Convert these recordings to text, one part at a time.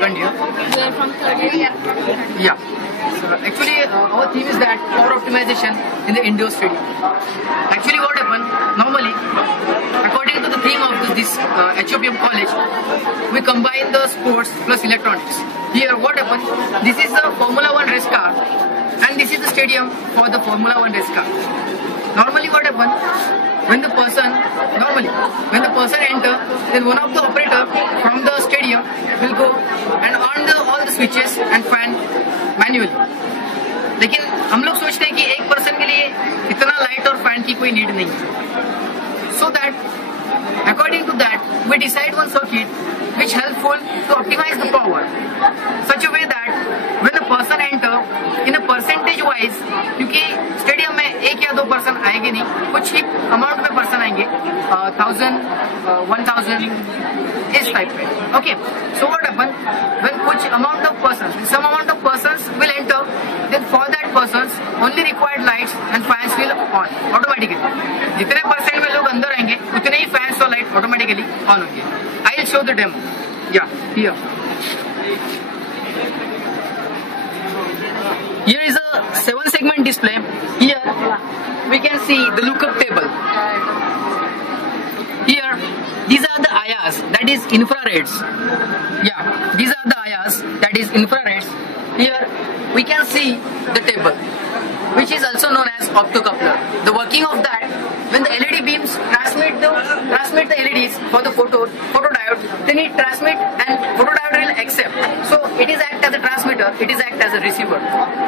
second year. We are from third year. Yeah. So actually, our theme is that power optimization in the indoor stadium. Actually, what happened? Normally, according to the theme of this HOPM college, we combine the sports plus electronics. Here, what happened? This is the Formula One race car, and this is the stadium for the Formula One race car. Normally, what happened? When the person enter, then one of the operator from the stadium will go and on all the switches and fan manually. लेकिन हम लोग सोचते हैं कि एक person के लिए इतना लाइट और फैन की कोई नीड नहीं है. So that according to that we decide one circuit which helpful to optimize the power such a way that when the person enter in a percentage wise, क्योंकि stadium में एक या दो पर्सन आएंगे नहीं, कुछ ही अमाउंट में पर्सन आएंगे, 1000, 1000 इस टाइप पे. Okay, so what happen when कुछ amount of persons, some amount of persons will enter, then for that persons only required lights and fans will on automatically. जितने परसेंट में लोग अंदर आएंगे उतने ही फैंस और लाइट ऑटोमेटिकली ऑन होंगे. I will show the demo. Yeah, here. Here is a 7-segment display. Here we can see the lookup table. Here, these are the IRs, that is infrareds. Yeah, these are the IRs, that is infrareds. Here we can see the table, which is also known as optocoupler. The working of that, when the LED beams transmit the LEDs for the photodiode, then it transmit and photodiode will accept. So it is act as a transmitter, it is act as a receiver.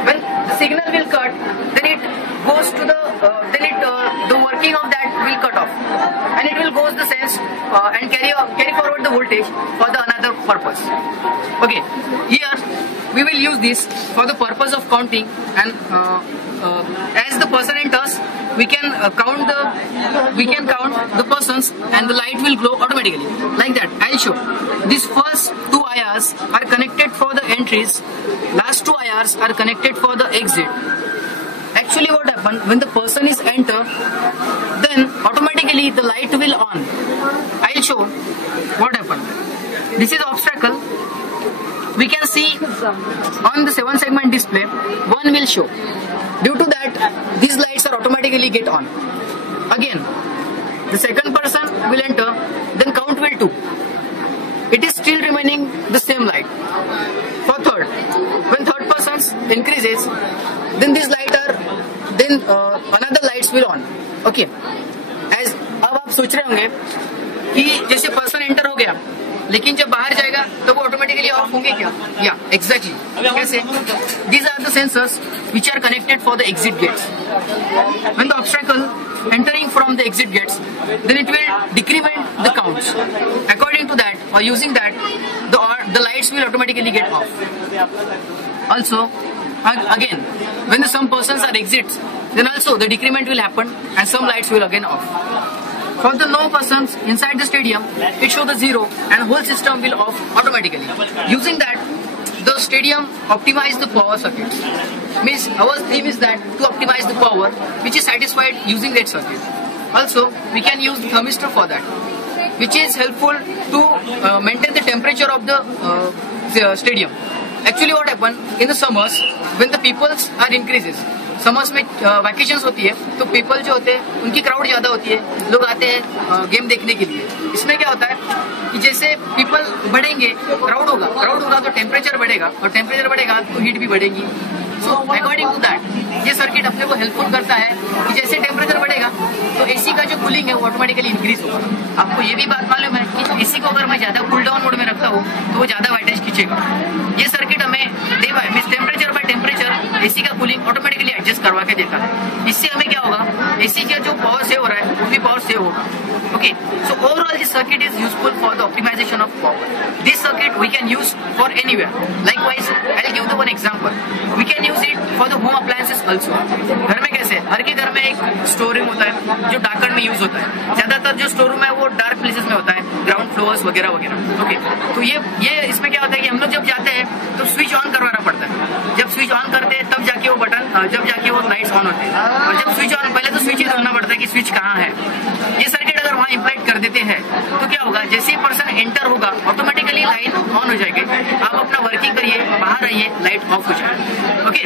When the signal will cut, then it goes to the the working of that will cut off, and it will goes the sense and carry forward the voltage for the another purpose. Okay, here we will use this for the purpose of counting, and as the person enters, we can count the persons, and the light will glow automatically like that. I'll show. These first two IRs are connected for the entries. Last two IRs are connected for the exit. Actually, what happens when the person is enter, then automatically the light will on. I'll show what happened. This is obstacle. We can see on the 7-segment display, one will show. Due to that, these lights are automatically get on. Again, the second person will enter, then count will 2. It is still remaining the same light. For third, when third person increases, then these lights are, then another lights will on. Okay. As अब आप सोच रहे होंगे कि जैसे person enter हो गया, लेकिन जब बाहर जाएगा तो वो ऑटोमेटिकली ऑफ होंगे क्या? या एग्जैक्टली. कैसे? These are the sensors which are connected for the exit gates. When the obstacle entering from the exit gates, then it will decrement the counts. According to that, or using that, the lights will automatically get off. Also, again, when some persons are exits, then also the decrement will happen and some lights will again off. For the no persons inside the stadium, it shows the 0 and whole system will off automatically. Using that, the stadium optimize the power circuits. Means our theme is that to optimize the power which is satisfied using that circuit. Also, we can use the thermistor for that, which is helpful to maintain the temperature of the stadium. Actually, what happens in the summers when the peoples are increases, summers में vacations होती है तो people जो होते हैं उनकी crowd ज्यादा होती है, लोग आते हैं गेम देखने के लिए. इसमें क्या होता है कि जैसे पीपल बढ़ेंगे, क्राउड होगा तो टेम्परेचर बढ़ेगा, और टेम्परेचर बढ़ेगा तो हीट भी बढ़ेगी. सो अकॉर्डिंग टू दैट ये सर्किट अपने को हेल्पफुल करता है कि जैसे टेम्परेचर बढ़ेगा तो एसी का जो कूलिंग है वो ऑटोमेटिकली इंक्रीज होगा. आपको ये भी बात मालूम है कि एसी को अगर मैं ज्यादा कूल डाउन मोड में रखता हूँ तो वो ज्यादा वाटेज खींचेगा. ये सर्किट हमें टेम्परेचर बाय टेम्परेचर एसी का कूलिंग ऑटोमेटिकली एडजस्ट करवा के देता है. इससे हमें क्या होगा, एसी का जो पावर सेव हो रहा है वो भी पावर सेव होगा. Okay, so overall this circuit is useful for the optimization of power. This circuit we can use for anywhere. Likewise, I'll give the one example. We can use it for the home appliances also. घर में कैसे, हर के घर में एक store room होता है जो डार्कन में यूज होता है. ज्यादातर जो स्टोर रूम है वो डार्क प्लेसेस में होता है, ग्राउंड फ्लोर्स वगैरह वगैरह. ओके, तो ये इसमें क्या होता है कि हम लोग जब जाते हैं तो स्विच ऑन करवाना पड़ता है. जब स्विच ऑन करते हैं तब जाके वो बटन, जब जाके वो लाइट्स ऑन होते हैं. और जब स्विच ऑन, पहले तो स्विच ही ढूंढना पड़ता है कि स्विच कहाँ है. ये सर्किट अगर वहाँ इम्प्लाइट कर देते हैं तो क्या होगा, जैसे ही पर्सन एंटर होगा ऑटोमेटिकली लाइट ऑन हो जाएगी, आप अपना वर्किंग करिए, बाहर आइए, लाइट ऑफ हो जाएगी। ओके,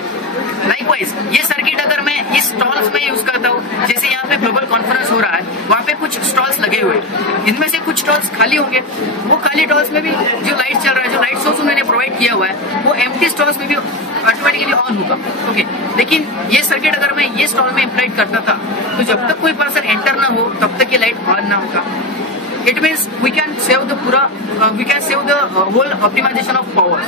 लाइकवाइज ये सर्किट अगर मैं इस स्टॉल्स में यूज करता हूँ, जैसे यहाँ पे ग्लोबल कॉन्फ्रेंस हो रहा है, वहाँ पे कुछ स्टॉल्स लगे हुए, इनमें से कुछ स्टॉल्स खाली होंगे, वो खाली स्टॉल्स में भी जो लाइट चल रहा है, जो लाइट सोर्स उन्होंने प्रोवाइड किया हुआ है, वो एम्प्टी स्टॉल्स में भी ऑटोमेटिकली ऑन होगा। ओके, लेकिन ये सर्किट अगर मैं ये स्टॉल में इम्प्लाइड करता था तो जब तक कोई पर्सन एंटर ना हो तब तक ये लाइट ऑन ना होगा। It means we can save the whole optimisation of power.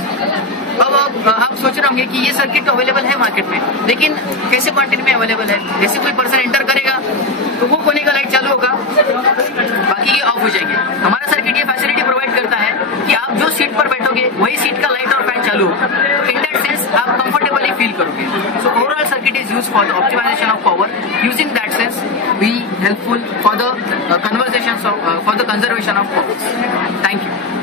अब आप सोच रहे होंगे कि ये सर्किट तो अवेलेबल है मार्केट में, लेकिन कैसे क्वांटिटी में अवेलेबल है? जैसे कोई पर्सन एंटर करेगा तो वो कोने का लाइट चालू होगा, बाकी ये ऑफ हो जाएंगे। हमारा सर्किट ये फैसिलिटी प्रोवाइड करता है कि आप जो सीट पर बैठोगे वही सीट का लाइट और फैन चालू होगा, तो इन दैट सेंस आप कंफर्टेबली फील करोगे। So overall circuit is used for the optimisation of power. Using that sense we helpful for the conservation of power. Thank you.